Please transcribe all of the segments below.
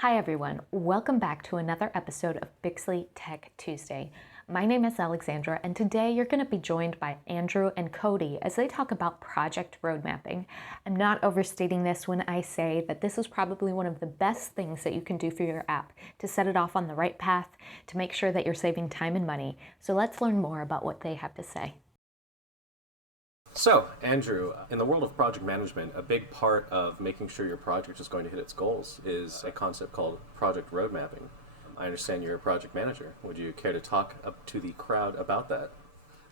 Hi everyone, welcome back to another episode of Bixly Tech Tuesday. My name is Alexandra and today you're going to be joined by Andrew and Cody as they talk about project road mapping. I'm not overstating this when I say that this is probably one of the best things that you can do for your app to set it off on the right path, to make sure that you're saving time and money. So let's learn more about what they have to say. So, Andrew, in the world of project management, a big part of making sure your project is going to hit its goals is a concept called project road mapping. I understand you're a project manager. Would you care to talk up to the crowd about that?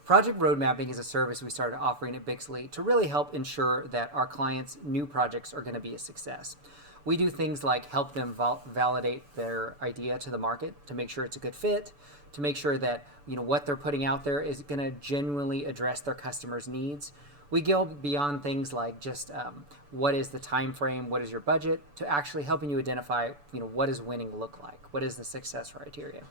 Project road mapping is a service we started offering at Bixly to really help ensure that our clients' new projects are going to be a success. We do things like help them validate their idea to the market to make sure it's a good fit, to make sure that what they're putting out there is going to genuinely address their customers' needs. We go beyond things like just what is the time frame, what is your budget, to actually helping you identify what does winning look like, what is the success criteria.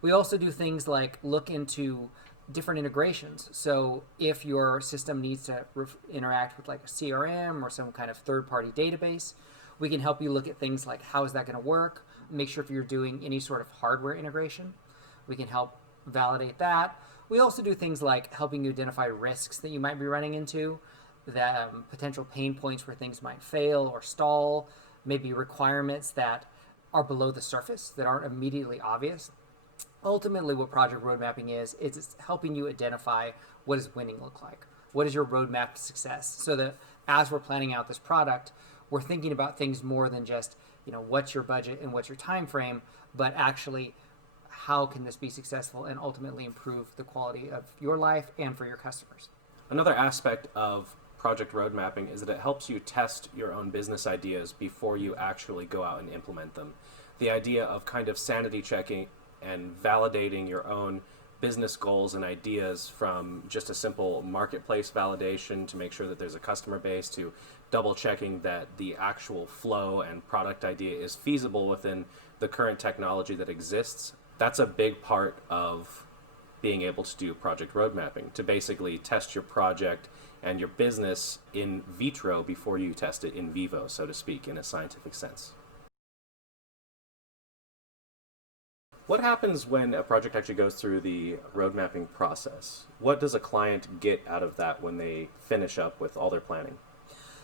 We also do things like look into different integrations. So if your system needs to interact with like a CRM or some kind of third-party database, we can help you look at things like how is that going to work, make sure if you're doing any sort of hardware integration, we can help validate that. We also do things like helping you identify risks that you might be running into, that potential pain points where things might fail or stall, maybe requirements that are below the surface that aren't immediately obvious. Ultimately, what project road mapping is it's helping you identify what does winning look like. What is your roadmap to success? So that as we're planning out this product, we're thinking about things more than just, what's your budget and what's your time frame, but actually how can this be successful and ultimately improve the quality of your life and for your customers. Another aspect of project road mapping is that it helps you test your own business ideas before you actually go out and implement them. The idea of kind of sanity checking and validating your own business goals and ideas, from just a simple marketplace validation to make sure that there's a customer base, to double checking that the actual flow and product idea is feasible within the current technology that exists. That's a big part of being able to do project road mapping, to basically test your project and your business in vitro before you test it in vivo, so to speak, in a scientific sense. What happens when a project actually goes through the road mapping process? What does a client get out of that when they finish up with all their planning?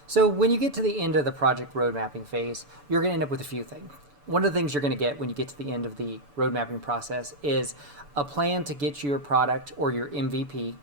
So when you get to the end of the project road mapping phase, you're going to end up with a few things. One of the things you're going to get when you get to the end of the road mapping process is a plan to get your product or your MVP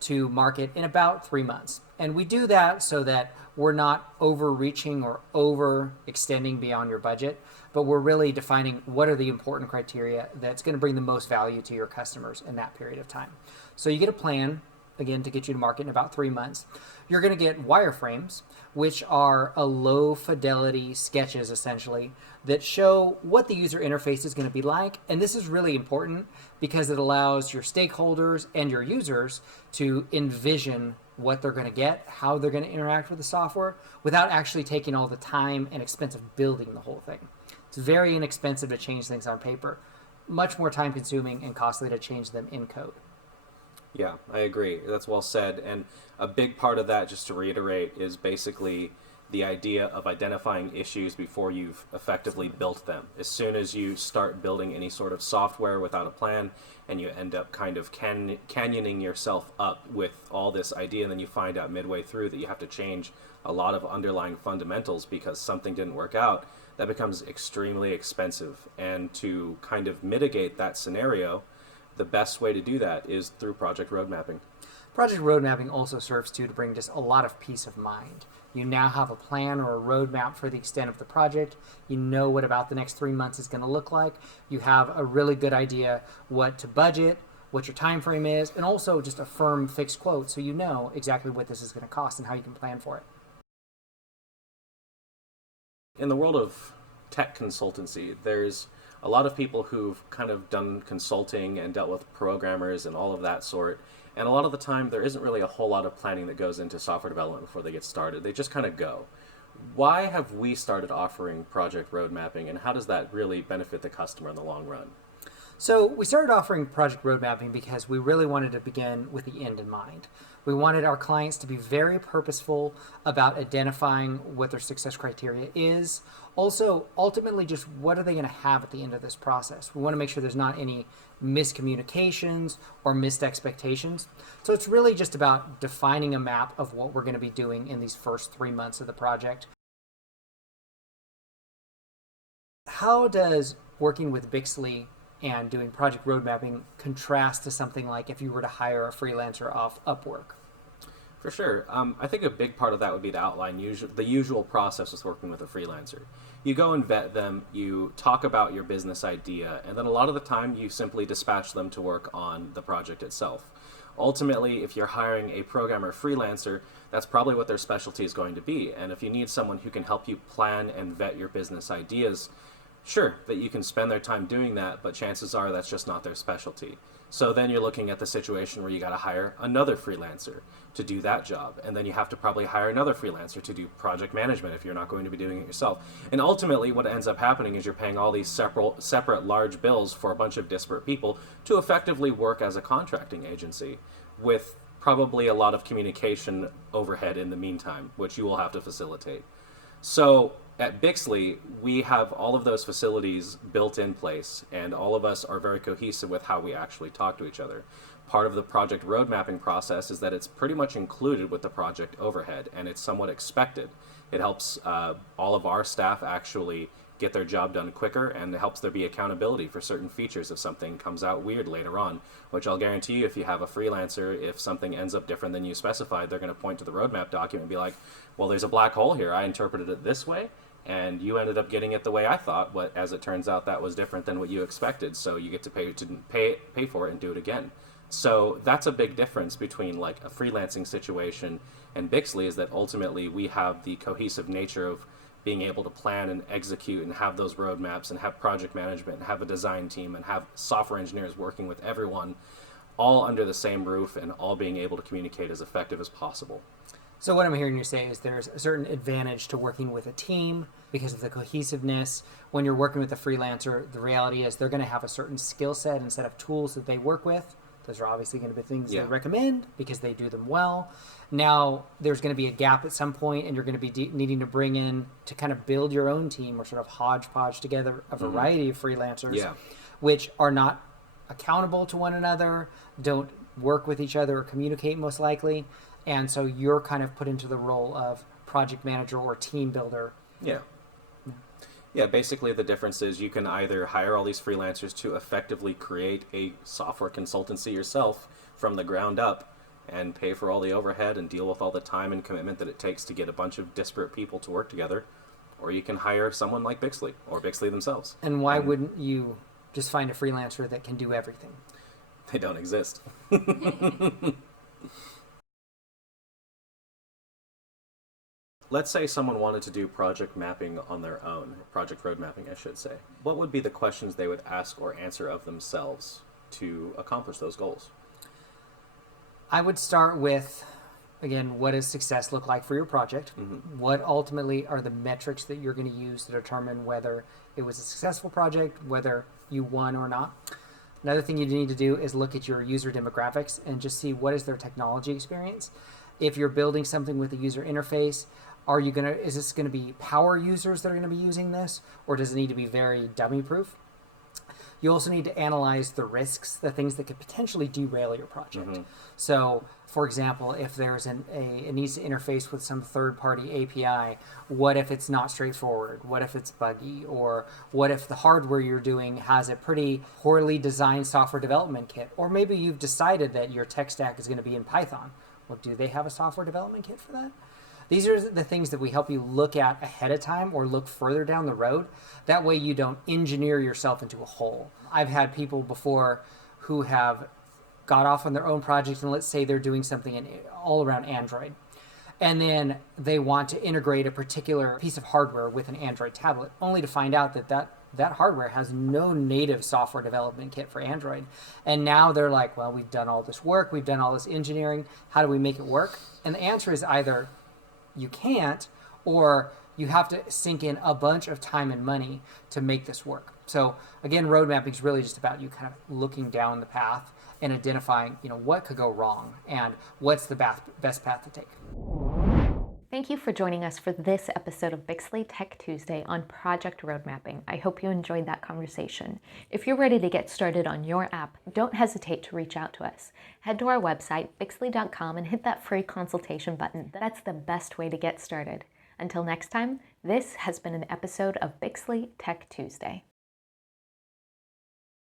to market in about 3 months. And we do that so that we're not overreaching or overextending beyond your budget, but we're really defining what are the important criteria that's going to bring the most value to your customers in that period of time. So you get a plan, again, to get you to market in about 3 months. You're going to get wireframes, which are a low fidelity sketches essentially that show what the user interface is going to be like. And this is really important because it allows your stakeholders and your users to envision what they're going to get, how they're going to interact with the software without actually taking all the time and expense of building the whole thing. It's very inexpensive to change things on paper, much more time consuming and costly to change them in code. Yeah, I agree. That's well said. And a big part of that, just to reiterate, is basically the idea of identifying issues before you've effectively built them. As soon as you start building any sort of software without a plan, and you end up kind of canyoning yourself up with all this idea, and then you find out midway through that you have to change a lot of underlying fundamentals because something didn't work out, that becomes extremely expensive. And to kind of mitigate that scenario, the best way to do that is through project road mapping. Project road mapping also serves to bring just a lot of peace of mind. You now have a plan or a roadmap for the extent of the project. You know what about the next 3 months is going to look like. You have a really good idea what to budget, what your time frame is, and also just a firm fixed quote so you know exactly what this is going to cost and how you can plan for it. In the world of tech consultancy, there's a lot of people who've kind of done consulting and dealt with programmers and all of that sort. And a lot of the time, there isn't really a whole lot of planning that goes into software development before they get started. They just kind of go. Why have we started offering project road mapping, and how does that really benefit the customer in the long run? So we started offering project road mapping because we really wanted to begin with the end in mind. We wanted our clients to be very purposeful about identifying what their success criteria is. Also, ultimately, just what are they going to have at the end of this process? We want to make sure there's not any miscommunications or missed expectations. So it's really just about defining a map of what we're going to be doing in these first 3 months of the project. How does working with Bixly and doing project road mapping contrast to something like if you were to hire a freelancer off Upwork? For sure. I think a big part of that would be to outline the usual process with working with a freelancer. You go and vet them, you talk about your business idea, and then a lot of the time you simply dispatch them to work on the project itself. Ultimately, if you're hiring a programmer freelancer, that's probably what their specialty is going to be. And if you need someone who can help you plan and vet your business ideas, sure, that you can spend their time doing that, but chances are that's just not their specialty. So then you're looking at the situation where you got to hire another freelancer to do that job. And then you have to probably hire another freelancer to do project management if you're not going to be doing it yourself. And ultimately what ends up happening is you're paying all these separate large bills for a bunch of disparate people to effectively work as a contracting agency with probably a lot of communication overhead in the meantime, which you will have to facilitate. So at Bixly, we have all of those facilities built in place, and all of us are very cohesive with how we actually talk to each other. Part of the project road mapping process is that it's pretty much included with the project overhead, and it's somewhat expected. It helps all of our staff actually get their job done quicker, and it helps there be accountability for certain features if something comes out weird later on, which I'll guarantee you if you have a freelancer, if something ends up different than you specified, they're going to point to the roadmap document and be like, well, there's a black hole here. I interpreted it this way, and you ended up getting it the way I thought, but as it turns out, that was different than what you expected, so you get to pay for it and do it again. So that's a big difference between like a freelancing situation and Bixly, is that ultimately we have the cohesive nature of being able to plan and execute and have those roadmaps and have project management and have a design team and have software engineers working with everyone all under the same roof and all being able to communicate as effective as possible. So what I'm hearing you say is there's a certain advantage to working with a team because of the cohesiveness. When you're working with a freelancer, the reality is they're going to have a certain skill set and set of tools that they work with. Those are obviously going to be things they recommend because they do them well. Now, there's going to be a gap at some point, and you're going to be needing to bring in to kind of build your own team or sort of hodgepodge together a variety of freelancers, which are not accountable to one another, don't work with each other or communicate most likely. And so you're kind of put into the role of project manager or team builder. Yeah, basically the difference is you can either hire all these freelancers to effectively create a software consultancy yourself from the ground up and pay for all the overhead and deal with all the time and commitment that it takes to get a bunch of disparate people to work together, or you can hire someone like Bixly or Bixly themselves. And why wouldn't you just find a freelancer that can do everything? They don't exist. Let's say someone wanted to do project mapping on their own, project road mapping, I should say. What would be the questions they would ask or answer of themselves to accomplish those goals? I would start with, again, what does success look like for your project? What ultimately are the metrics that you're going to use to determine whether it was a successful project, whether you won or not? Another thing you need to do is look at your user demographics and just see what is their technology experience. If you're building something with a user interface, is this going to be power users that are going to be using this, or does it need to be very dummy proof? You also need to analyze the risks, the things that could potentially derail your project. So, for example, if there's it needs to interface with some third-party API, what if it's not straightforward? What if it's buggy? Or what if the hardware you're doing has a pretty poorly designed software development kit? Or maybe you've decided that your tech stack is going to be in Python. Well, do they have a software development kit for that? These are the things that we help you look at ahead of time or look further down the road. That way you don't engineer yourself into a hole. I've had people before who have got off on their own project, and let's say they're doing something all around Android. And then they want to integrate a particular piece of hardware with an Android tablet, only to find out that hardware has no native software development kit for Android. And now they're like, well, we've done all this work, we've done all this engineering, how do we make it work? And the answer is either you can't, or you have to sink in a bunch of time and money to make this work. So again, road mapping is really just about you kind of looking down the path and identifying, what could go wrong and what's the best path to take. Thank you for joining us for this episode of Bixly Tech Tuesday on project road mapping. I hope you enjoyed that conversation. If you're ready to get started on your app, don't hesitate to reach out to us. Head to our website, bixly.com, and hit that free consultation button. That's the best way to get started. Until next time, this has been an episode of Bixly Tech Tuesday.